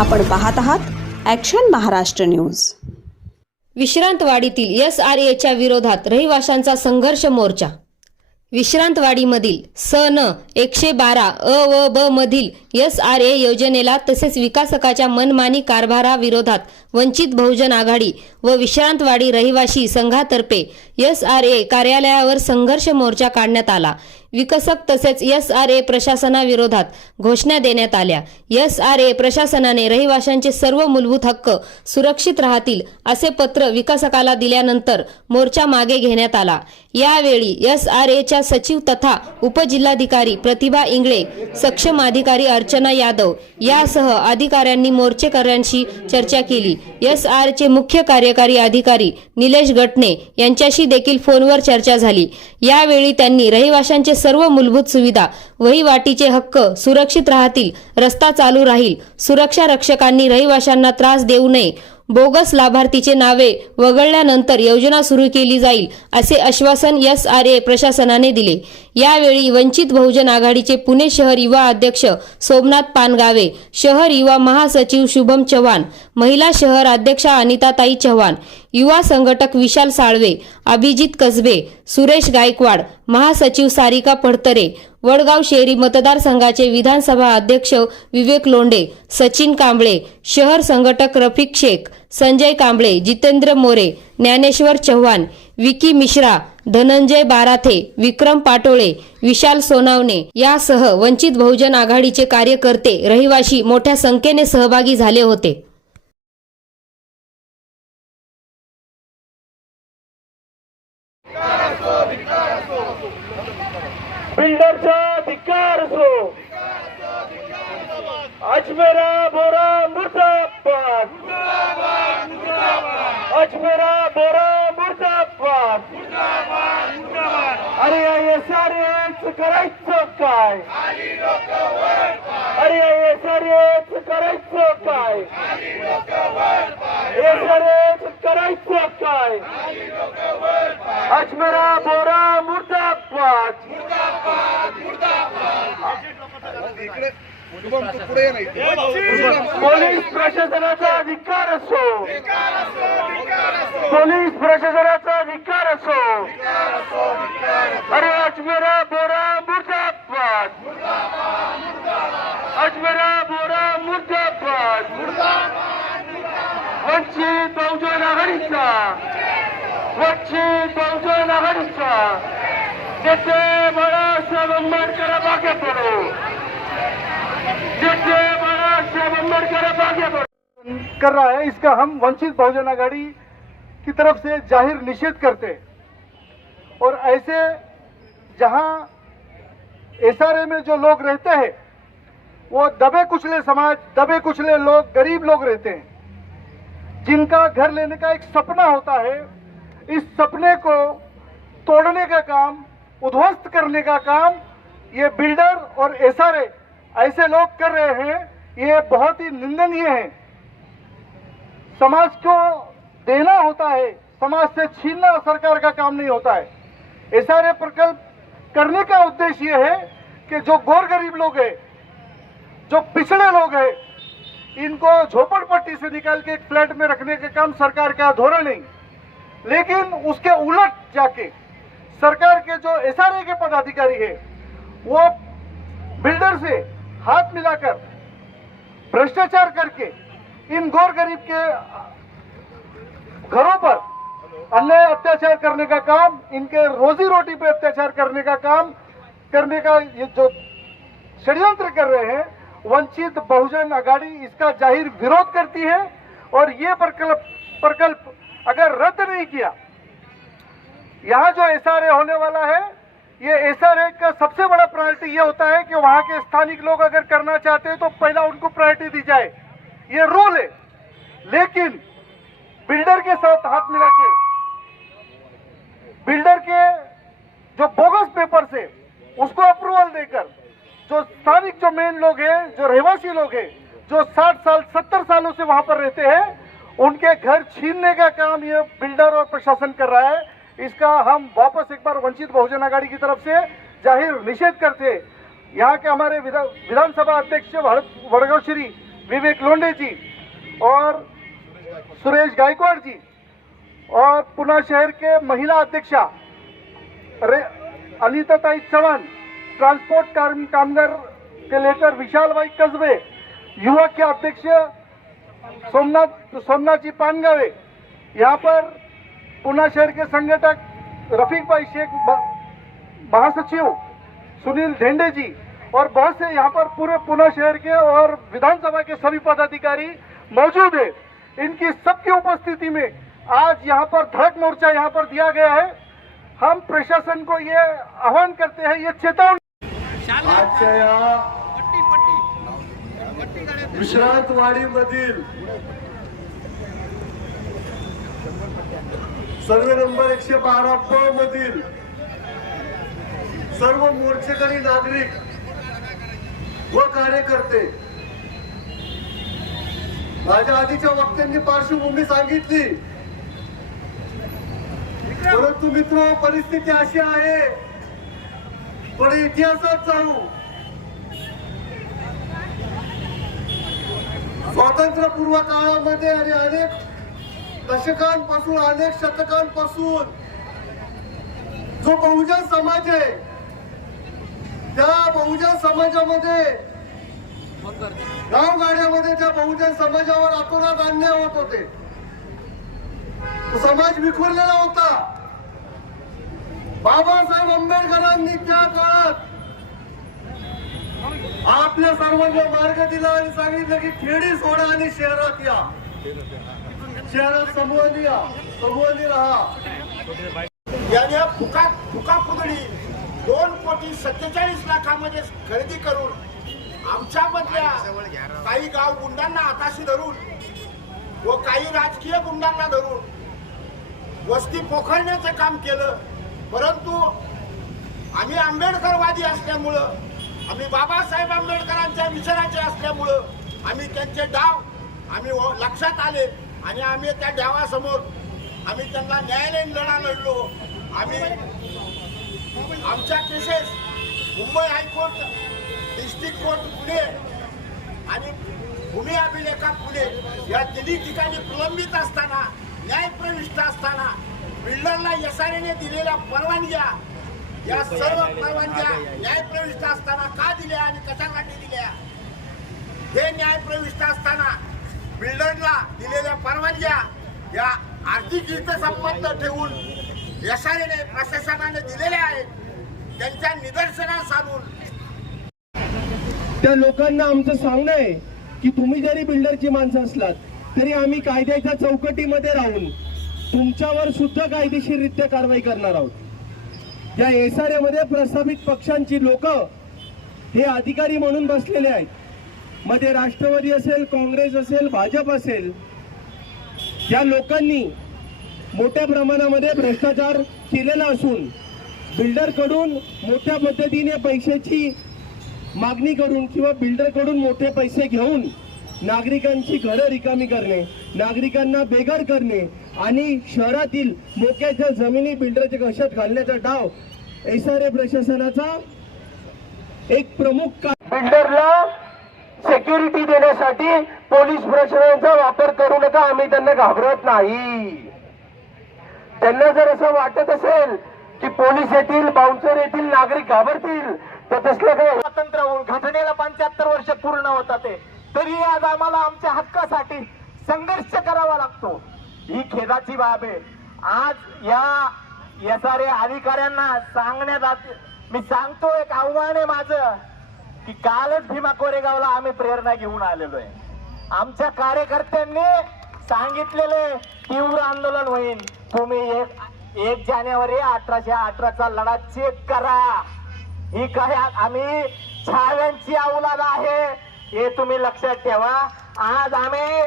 आपण पाहत आहात ॲक्शन महाराष्ट्र न्यूज विश्रांतवाडीतील एस आर एच्या विरोधात रहिवाशांचा संघर्ष मोर्चा. विश्रांतवाडीमधील स न एकशे बारा अ व ब मधील एस आर ए योजनेला तसेच विकासकाच्या मनमानी कारभाराविरोधात वंचित बहुजन आघाडी व विश्रांतवाडी रहिवाशी संघातर्फे एस आर ए कार्यालयावर संघर्ष मोर्चा काढण्यात आला. विकसक तसेच एस आर ए प्रशासनाविरोधात घोषणा देण्यात आल्या. एस आर ए प्रशासनाने रहिवाशांचे सर्व मूलभूत हक्क सुरक्षित राहतील असे पत्र विकसकाला दिल्यानंतर मोर्चा मागे घेण्यात आला. यावेळी एस आर एच्या सचिव तथा उपजिल्हाधिकारी प्रतिभा इंगळे सक्षम अधिकारी अर्चना यादव यासह अधिकाऱ्यांनी मोर्चेकऱ्यांशी चर्चा केली. एस आर चे मुख्य कार्यकारी अधिकारी निलेश गटणे यांच्याशी देखील फोनवर चर्चा झाली. यावेळी त्यांनी रहिवाशांचे सर्व मूलभूत सुविधा वहिवाटीचे हक्क सुरक्षित राहतील रस्ता चालू राहील सुरक्षा रक्षकांनी रहिवाशांना त्रास देऊ नये बोगस लाभार्थीचे नावे वगळल्यानंतर योजना सुरू केली जाईल असे आश्वासन एस आर ए प्रशासनाने दिले. यावेळी वंचित बहुजन आघाडीचे पुणे शहर युवा अध्यक्ष सोमनाथ पानगावे शहर युवा महासचिव शुभम चव्हाण महिला शहर अध्यक्षा अनिताताई चव्हाण युवा संघटक विशाल साळवे अभिजित कसबे सुरेश गायकवाड महासचिव सारिका पडतरे वडगाव शेरी मतदारसंघाचे विधानसभा अध्यक्ष विवेक लोंडे सचिन कांबळे शहर संघटक रफिक शेख संजय कांबळे जितेंद्र मोरे ज्ञानेश्वर चव्हाण विकी मिश्रा धनंजय बाराथे विक्रम पाटोळे विशाल सोनावणे यासह वंचित बहुजन आघाडीचे कार्यकर्ते रहिवाशी मोठ्या संख्येने सहभागी झाले होते. बिल्डरचा धिक्कार असो. अजमेरा बोरा मुर्दाबाद. अजमेरा बोरा मुर्दाबाद. अरे एस आर एच करायचं काय? अरे एस आर एच करायचं काय? एस आर एच करायचं काय? अजमेरा बोरा मुर्दाबाद. पोलीस प्रशासनाचा अधिकार असो. पोलीस प्रशासनाचा अधिकार असो. अरे अजमेरा बोरा मुर्दाबाद. अजमेरा बोरा मुर्दाबाद. वंचित बहुजन आघाडीचा. वंचित बहुजन आघाडीचा. नेते बाळासाहेब आंबेडकर मागे पडो नेते बाळासाहेब आंबेडकर मागे पडो कर रहा है इसका हम वंचित बहुजन आघाड़ी की तरफ से जाहिर निषेध करते। हैं और ऐसे जहां एसआरए में जो लोग रहते हैं वो दबे कुचले समाज दबे कुचले लोग गरीब लोग रहते हैं। जिनका घर लेने का एक सपना होता है इस सपने को तोड़ने का काम उध्वस्त करने का काम ये बिल्डर और एसआरए ऐसे लोग कर रहे हैं ये बहुत ही निंदनीय है। समाज को देना होता है, समाज से छीनना सरकार का काम नहीं होता है। एसआरए प्रकल्प करने का उद्देश्य ये है कि जो गौर गरीब लोग हैं, जो पिछड़े लोग हैं, इनको झोपड़पट्टी से निकाल के एक फ्लैट में रखने का काम सरकार का धोरण नहीं। लेकिन उसके उलट जाके सरकार के जो एसआरए के पदाधिकारी है, वो बिल्डर से हाथ मिलाकर भ्रष्टाचार करके इन गौर गरीब के घरों पर अन्याय अत्याचार करने का काम, इनके रोजी रोटी पे अत्याचार करने का काम, करने का ये जो षड्यंत्र कर रहे हैं, वंचित बहुजन आघाड़ी इसका ज़ाहिर विरोध करती है और ये प्रकल्प प्रकल्प अगर रद्द नहीं किया, यहाँ जो एसआरए होने वाला है, ये एसआरए का सबसे बड़ा प्रायोरिटी ये होता है कि वहाँ के स्थानिक लोग अगर करना चाहते हैं तो पहला उनको प्रायोरिटी दी जाए। ये रूल है। लेकिन बिल्डर के साथ हाथ मिला के, बिल्डर के जो बोगस पेपर से उसको अप्रूवल देकर, जो स्थानिक जो मेन लोग हैं, जो रहवासी लोग हैं, जो 60 साल 70 सालों से वहाँ पर रहते हैं, उनके घर छीनने का काम ये बिल्डर और प्रशासन कर रहा है। इसका हम वापस एक बार वंचित बहुजन आघाड़ी की तरफ़ से ज़ाहिर निषेध करते यहाँ के हमारे विधानसभा अध्यक्ष वड़- वडगाव श्री विवेक लोंडे जी और सुरेश गायकवाड़ जी और पुणे शहर के महिला अध्यक्षा रे अनिताताई चव्हाण. ट्रांसपोर्ट कामगार के लेकर विशाल भाई कस्बे. युवा के अध्यक्ष सोमनाथ सोमनाथ जी पानगावे. यहाँ पर पुणे शहर के संगठक रफीक भाई शेख महासचिव सुनील धेंडे जी और बहुत से यहाँ पर पूरे पुणे शहर के और विधानसभा के सभी पदाधिकारी मौजूद है। इनकी सबकी उपस्थिति में आज यहाँ पर धड़क मोर्चा यहाँ पर दिया गया है। हम प्रशासन को ये आह्वान करते हैं ये चेतावनी। आजच्या या सर्वे नंबर एकशे बारा प मधील सर्व मोर्चेकरी नागरिक व कार्यकर्ते माझ्या आधीच्या वक्त्यांनी पार्श्वभूमी सांगितली. परंतु मित्र परिस्थिती अशी आहे. पण इतिहासात जाऊ. स्वातंत्र्यपूर्व काळामध्ये आणि अनेक दशकांपासून अनेक शतकांपासून जो बहुजन समाज आहे त्या बहुजन समाजामध्ये गावगाड्यामध्ये त्या बहुजन समाजावर अतोनात अन्याय होत होते तो समाज विखुरलेला होता. बाबासाहेब आंबेडकरांनी त्या काळात आपल्या सर्वांना मार्ग दिला आणि सांगितलं की खेडी सोडा आणि शहरात या. शहरात समूहानी या समूहानी राहा याने फुका फुका फुगडी दोन कोटी सत्तेचाळीस लाखामध्ये खरेदी करून आमच्यामधल्या काही गाव गुंडांना हाताशी धरून व काही राजकीय गुंडांना धरून वस्ती पोखरण्याचं काम केलं. परंतु आम्ही आंबेडकरवादी असल्यामुळं आम्ही बाबासाहेब आंबेडकरांच्या विचाराचे असल्यामुळं आम्ही त्यांचे डाव आम्ही लक्षात आले आणि आम्ही त्या डावासमोर आम्ही त्यांना न्यायालयीन लढा लढलो. आम्ही आमच्या cases Mumbai high court district court Pune आणि भूमी अभिलेखा पुणे या तिन्ही ठिकाणी प्रलंबित असताना न्यायप्रविष्ट असताना बिल्डरला एसआरएने दिलेल्या परवानग्या या सर्व परवानग्या न्यायप्रविष्ट असताना का दिल्या आणि कशासाठी दिल्या? हे न्यायप्रविष्ट असताना बिल्डरला दिलेल्या परवानग्या या आर्थिक हितसंबंध ठेवून एसआरएने प्रशासनाने दिलेल्या आहेत. त्यांच्या निदर्शनास आणून त्या लोकांना आमचं सांगणं आहे की तुम्ही जरी बिल्डरची माणसं असलात तरी आम्ही कायद्याच्या चौकटीमध्ये राहून तुमच्यावर सुद्धा कायदेशीररित्या कारवाई करणार आहोत. या एसआरए मध्ये प्रस्थापित पक्षांची लोक हे अधिकारी म्हणून बसलेले आहेत. मध्ये राष्ट्रवादी असेल काँग्रेस असेल भाजप असेल या लोकांनी मोठ्या प्रमाणामध्ये भ्रष्टाचार केलेला असून बिल्डरकडून मोठ्या पद्धतीने पैशाची मागणी करून किंवा बिल्डरकडून मोठे पैसे घेऊन नागरिकांची घरं रिकामी करणे नागरिकांना बेघर करणे आणि शहरातील मोक्याच्या जमिनी बिल्डरच्या कशात घालण्याचा डाव एस आर ए प्रशासनाचा एक प्रमुख बिल्डरला सेक्युरिटी देण्यासाठी पोलीस प्रशासनाचा वापर करू नका आम्ही त्यांना घाबरत नाही. त्यांना जर असं वाटत असेल की पोलीस येतील बाउन्सर येतील नागरिक घाबरतील तसलं काही स्वातंत्र्य होऊन घटनेला पंच्याहत्तर वर्ष पूर्ण होता ते तरी आज आम्हाला आमच्या हक्कासाठी संघर्ष करावा लागतो. ही खेदाची बाब आहे. आज या एसआरए अधिकाऱ्यांना सांगण्यात मी सांगतो एक आव्हान आहे माझं की कालच भीमा कोरेगावला आम्ही प्रेरणा घेऊन आलेलो आहे. आमच्या कार्यकर्त्यांनी सांगितलेले तीव्र आंदोलन होईल तुम्ही एक एक जानेवारी अठराशे अठराचा लढा चेक करा. ही काय आम्ही छाव्यांची अवलाद आहे. हे तुम्ही लक्षात ठेवा. आज आम्ही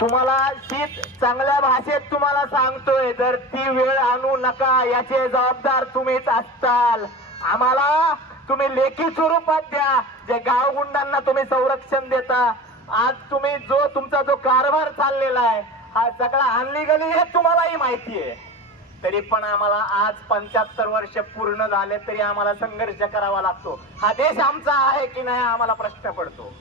तुम्हाला शीत चांगल्या भाषेत तुम्हाला सांगतोय. जर ती वेळ आणू नका याचे जबाबदार तुम्हीच असताल. आम्हाला तुम्ही लेखी स्वरूपात द्या. जे गावगुंडांना तुम्ही संरक्षण देता. आज तुम्ही जो तुमचा जो कारभार चाललेला आहे हा सगळा अनलिगली हे तुम्हालाही माहिती आहे. तरी पण आम्हाला आज पंच्याहत्तर वर्ष पूर्ण झाले तरी आम्हाला संघर्ष करावा लागतो. हा देश आमचा आहे की नाही आम्हाला प्रश्न पडतो.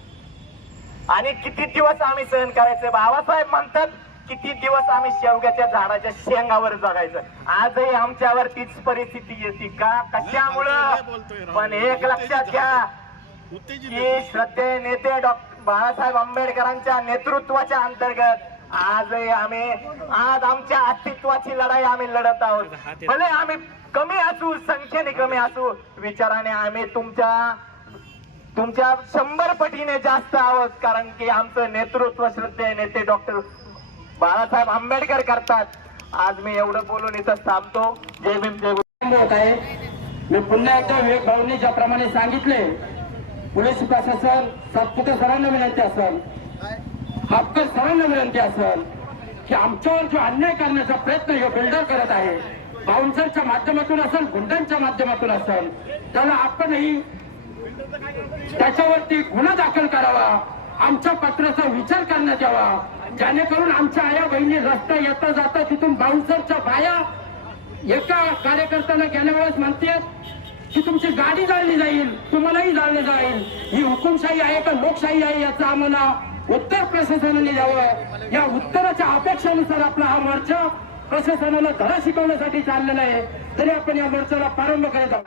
आणि किती दिवस आम्ही सहन करायचं? बाबासाहेब म्हणतात किती दिवस आम्ही शेवग्याच्या झाडाच्या शेंगावर जगायचं? आजही आमच्यावर तीच परिस्थिती येते का? कशामुळं? पण एक लक्षात घ्या की श्रद्धे नेते डॉक्टर बाळासाहेब आंबेडकरांच्या नेतृत्वाच्या अंतर्गत आजही आम्ही आज आमच्या अस्तित्वाची लढाई आम्ही लढत आहोत. भले आम्ही कमी असू संख्येने कमी असू विचाराने आम्ही तुमच्या तुमच्या शंभर पटीने जास्त आहोत कारण की आमचं नेतृत्व श्रद्धेय नेते डॉक्टर बाळासाहेब आंबेडकर करतात. आज मी एवढं बोलून इथं थांबतो. जय भीम जय भीम. होत आहे? मी पुन्हा एकदा विवेक भाऊंनी ज्याप्रमाणे सांगितले पोलीस प्रशासन सातपुते सरांना विनंती असेल. हापकर सरांना विनंती असेल की आमच्यावर जो अन्याय करण्याचा प्रयत्न हे बिल्डर करत आहे बाउन्सरच्या माध्यमातून असेल गुंडांच्या माध्यमातून असेल त्याला आपणही त्याच्यावरती गुन्हा दाखल करावा आमच्या पत्राचा विचार करण्यात यावा जेणेकरून आमच्या आया बहिणी रस्ता येता जाता तिथून बाउन्सरच्या बाया एका कार्यकर्त्यांना गेल्या वेळेस म्हणतात की तुमची गाडी जाळली जाईल तुम्हालाही जाळलं जाईल. ही हुकुमशाही आहे का लोकशाही आहे याचा आम्हाला उत्तर प्रशासनाने द्यावं या उत्तराच्या अपेक्षेनुसार आपला हा मोर्चा प्रशासनाला धडा शिकवण्यासाठी चाललेला आहे. तरी आपण या मोर्चाला प्रारंभ करत आहोत.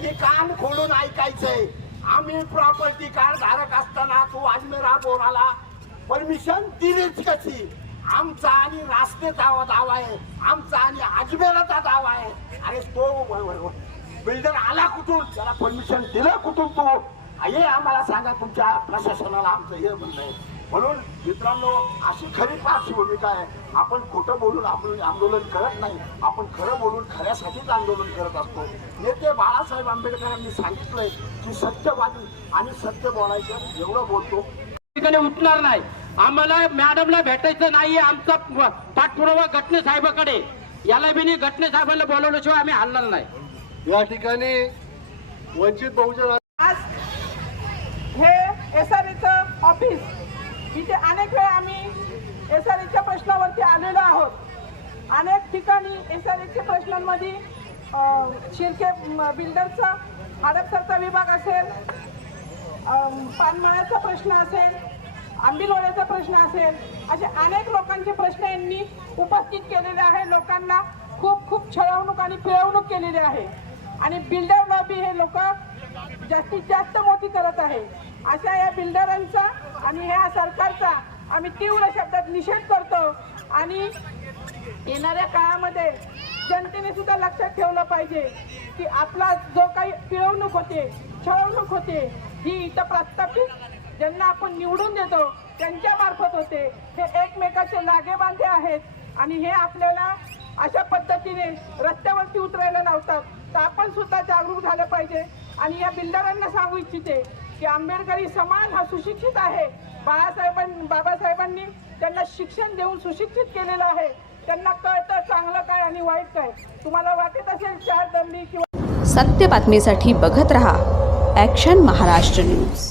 असेल कान खोलून ऐकायचंय आम्ही प्रॉपर्टी कार्ड धारक असताना तो अजमेरा बोराला परमिशन दिलीच कशी? आमचा आणि रास्तेचा दावा आहे. आमचा आणि अजमेराचा दावा आहे. अरे तो बिल्डर आला कुठून? त्याला परमिशन दिलं कुठून तू? हे आम्हाला सांगा तुमच्या प्रशासनाला आमचं हे म्हणणं आहे. म्हणून मित्रांनो अशी खरी पार्श्वभूमिका आहे. आपण खोटं बोलून आपण आंदोलन करत नाही. आपण खरं बोलून खऱ्यासाठीच आंदोलन करत असतो. नेते बाळासाहेब आंबेडकरांनी सांगितलंय की सत्यवादी आणि सत्य बोलायचं एवढं बोलतो. ठिकाणी उठणार नाही. आम्हाला मॅडमला भेटायचं नाहीये आमचा पाठपुरावा घटने साहेबाकडे. याला बी घटने साहेबांना बोलवल्याशिवाय आम्ही हलणार नाही. या ठिकाणी वंचित बहुजन एस आर एचं ऑफिस इथे अनेक वेळा आम्ही एस आर एच्या प्रश्नावरती आलेलो आहोत. अनेक ठिकाणी एस आर एच्या प्रश्नांमध्ये शिरके शिर्के बिल्डरचा हडपसरचा विभाग असेल पानमाळ्याचा पानमळ्याचा प्रश्न असेल आंबिलवाड्याचा प्रश्न असेल असे अनेक लोकांचे प्रश्न यांनी उपस्थित केलेले आहे. लोकांना खूप खूप छळवणूक आणि पिळवणूक केलेली आहे. आणि बिल्डर लॉबी हे लोक जास्तीत जास्त मोठी करत आहे. अशा या बिल्डरांचा आणि ह्या सरकारचा आम्ही तीव्र शब्दात निषेध करतो. आणि येणाऱ्या काळामध्ये जनतेने सुद्धा लक्षात ठेवलं पाहिजे की आपला जो काही पिळवणूक होते छळवणूक होते ही इथं प्रस्थापित ज्यांना आपण निवडून देतो त्यांच्या मार्फत होते. हे एकमेकाचे लागे बांधे आहेत आणि हे आपल्याला अशा पद्धतीने रस्त्यावरती उतरायला लावतात. तर आपण सुद्धा जागरूक झालं पाहिजे आणि या बिल्डरांना सांगू इच्छिते की आंबेडकरी समाज हा सुशिक्षित आहे. बाळासाहेबां बाबासाहेबांनी त्यांना शिक्षण देऊन सुशिक्षित केलेलं आहे. त्यांना कळतं चांगलं काय आणि वाईट काय. तुम्हाला वाटत असेल चार दमडी किंवा सत्य बातमीसाठी बघत रहा. Action Maharashtra news